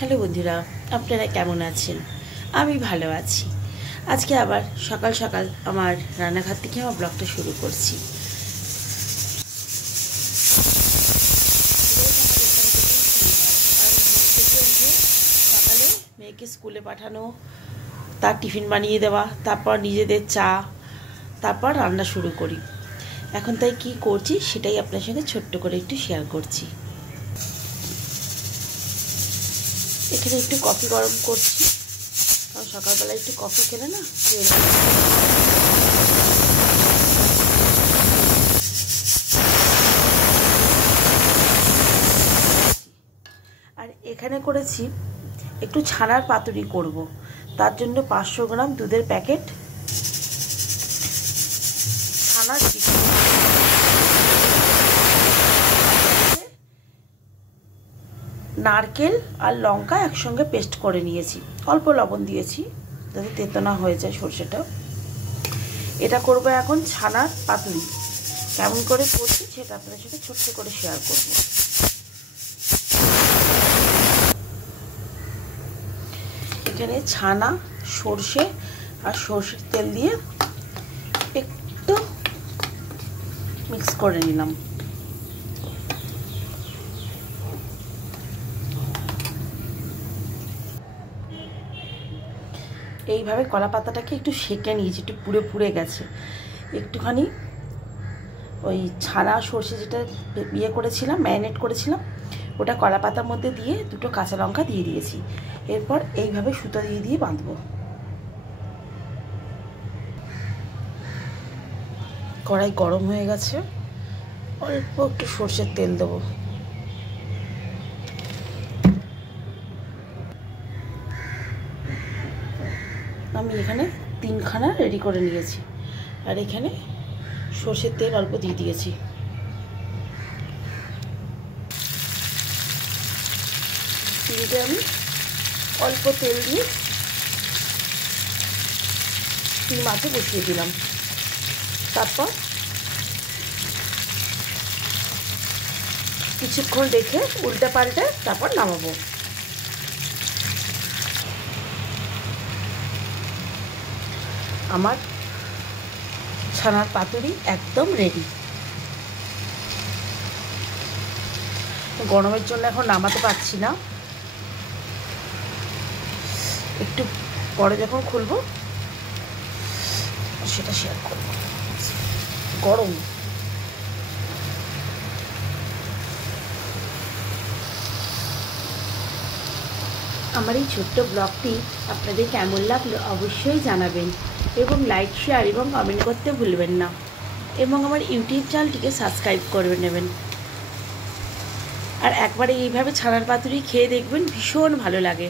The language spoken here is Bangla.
হ্যালো বন্ধুরা, আপনারা কেমন আছেন? আমি ভালো আছি। আজকে আবার সকাল সকাল আমার রান্নাঘর থেকে আমার ব্লগটা শুরু করছি। সকালে মেয়েকে স্কুলে পাঠানো, তার টিফিন বানিয়ে দেওয়া, তারপর নিজেদের চা, তারপর রান্না শুরু করি। এখন তাই কি করছি সেটাই আপনার সঙ্গে ছোট্ট করে একটু শেয়ার করছি। এখানে একটু কফি গরম করছি, কারণ সকালবেলা একটু কফি খেলে না আর এখানে করেছি একটু ছানার পাতুরি করব। তার জন্য 500 গ্রাম দুধের প্যাকেট ছানা, নারকেল আর লঙ্কা একসঙ্গে পেস্ট করে নিয়েছি, অল্প লবণ দিয়েছি যাতে তেতো না হয়ে যায় সর্ষেটা। এটা করব এখন ছানার পাতুরি। কেমন করে করছি সেটা আপনাদের সাথে ছোট্ট করে শেয়ার করব। এখানে ছানা, সর্ষে আর সর্ষের তেল দিয়ে একটু মিক্স করে নিলাম। এইভাবে কলা পাতাটাকে একটু সেঁকে নিয়েছি, একটু পুড়ে পুড়ে গেছে। একটুখানি ওই ছানা সর্ষে যেটা ইয়ে করেছিলাম, ম্যারিনেট করেছিলাম, ওটা কলা পাতার মধ্যে দিয়ে দুটো কাঁচা লঙ্কা দিয়ে দিয়েছি। এরপর এইভাবে সুতো দিয়ে দিয়ে বাঁধবো। কড়াই গরম হয়ে গেছে, অল্প একটু সর্ষের তেল দেবো। আমি এখানে 3খানা রেডি করে নিয়েছি, আর এখানে সর্ষের তেল অল্প দিয়ে দিয়েছি। তিনটে আমি অল্প তেল দিয়ে তিন মাছে বসিয়ে দিলাম। তারপর কিছুক্ষণ রেখে উল্টে পাল্টে তারপর নামাবো। আমার ছানার পাতুরি একদম রেডি। গরমের জন্য এখন নামাতে পারছি না, একটু পরে যখন খুলবো সেটা শেয়ার করব। গরম। আমার এই ছোট্ট ব্লগটি আপনাদের কেমন লাগলো অবশ্যই জানাবেন, এবং লাইক, শেয়ার এবং কমেন্ট করতে ভুলবেন না, এবং আমার ইউটিউব চ্যানেলটিকে সাবস্ক্রাইব করে নেবেন। আর একবারে এইভাবে ছানার পাতুরি খেয়ে দেখবেন, ভীষণ ভালো লাগে।